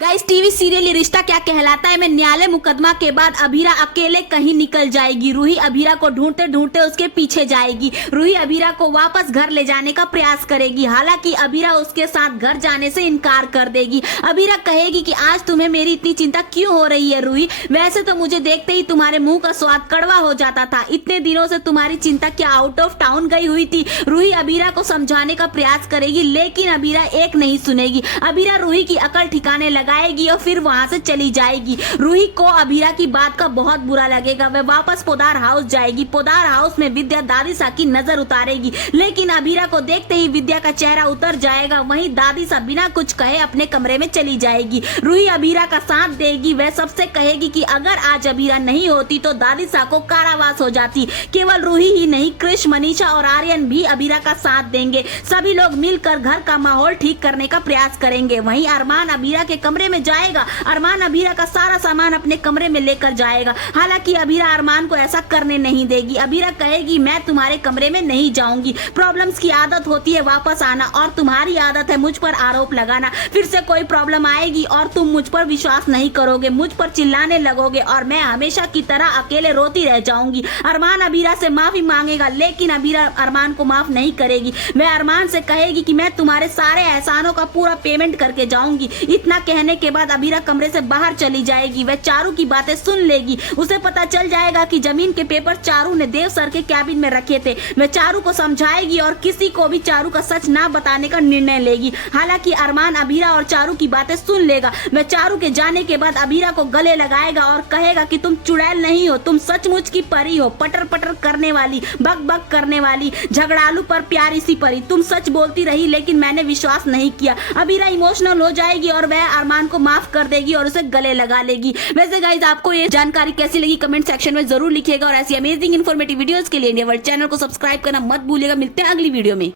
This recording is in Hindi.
गाइस, टीवी सीरियल ये रिश्ता क्या कहलाता है में न्यायालय मुकदमा के बाद अभीरा अकेले कहीं निकल जाएगी। रूही अभीरा को ढूंढते ढूंढते उसके पीछे जाएगी। रूही अभीरा को वापस घर ले जाने का प्रयास करेगी। हालांकि अभीरा उसके साथ घर जाने से इनकार कर देगी। अभीरा कहेगी कि आज तुम्हें मेरी इतनी चिंता क्यों हो रही है रूही? वैसे तो मुझे देखते ही तुम्हारे मुंह का स्वाद कड़वा हो जाता था। इतने दिनों से तुम्हारी चिंता क्या आउट ऑफ टाउन गई हुई थी? रूही अभीरा को समझाने का प्रयास करेगी, लेकिन अभीरा एक नहीं सुनेगी। अभीरा रूही की अकल ठिकाने लगाएगी और फिर वहां से चली जाएगी। रूही को अभीरा की बात का बहुत बुरा लगेगा। वह वापस पोदार हाउस जाएगी। पोदार हाउस में विद्या दादी सा की नजर उतारेगी, लेकिन अभीरा को देखते ही विद्या का चेहरा उतर जाएगा। वहीं दादी सा बिना कुछ कहे अपने कमरे में चली जाएगी। रूही अभीरा का साथ देगी। वह सबसे कहेगी कि अगर आज अभीरा नहीं होती तो दादी सा को कारावास हो जाती। केवल रूही ही नहीं, कृष, मनीषा और आर्यन भी अभीरा का साथ देंगे। सभी लोग मिलकर घर का माहौल ठीक करने का प्रयास करेंगे। वहीं अरमान अभीरा के कमरे में जाएगा। अरमान अभीरा का सारा सामान अपने कमरे में लेकर जाएगा। हालांकि अभीरा अरमान को ऐसा करने नहीं देगी। अभीरा कहेगी, मैं तुम्हारे कमरे में नहीं जाऊंगी। प्रॉब्लम्स की आदत होती है वापस आना, और तुम्हारी आदत है मुझ पर आरोप लगाना। फिर से कोई प्रॉब्लम आएगी और तुम मुझ पर विश्वास नहीं करोगे, मुझ पर चिल्लाने लगोगे और मैं हमेशा की तरह अकेले रोती रह जाऊंगी। अरमान अभीरा से माफी मांगेगा, लेकिन अभीरा अरमान को माफ नहीं करेगी। वह अरमान से कहेगी कि मैं तुम्हारे सारे एहसानों का पूरा पेमेंट करके जाऊंगी। इतना कहने के बाद अभीरा कमरे से बाहर चली जाएगी। वह चारू की बातें सुन लेगी। उसे पता चल जाएगा कि जमीन के पेपर चारू ने देव सर के कैबिन में रखे थे। वह चारू को समझाएगी और किसी को भी चारू का सच ना बताने का निर्णय लेगी। हालांकि अरमान अभीरा और चारू की बातें सुन लेगा। वह चारू के जाने के बाद अभीरा को गले लगाएगा और कहेगा कि तुम चुड़ैल नहीं हो, तुम सचमुच की परी हो, पटर पटर करने वाली, बक बक करने वाली, झगड़ालू पर प्यारी सी परी। तुम सच बोलती रही लेकिन मैंने विश्वास नहीं किया। अभीरा इमोशनल हो जाएगी और वह अरमान को माफ कर देगी और उसे गले लगा लेगी। वैसे गाइस, आपको ये जानकारी कैसी लगी कमेंट सेक्शन में जरूर लिखिएगा और ऐसी अमेजिंग इन्फॉर्मेटिव वीडियोस के लिए इंडिया वर्ल्ड चैनल को सब्सक्राइब करना मत भूलिएगा। मिलते हैं अगली वीडियो में।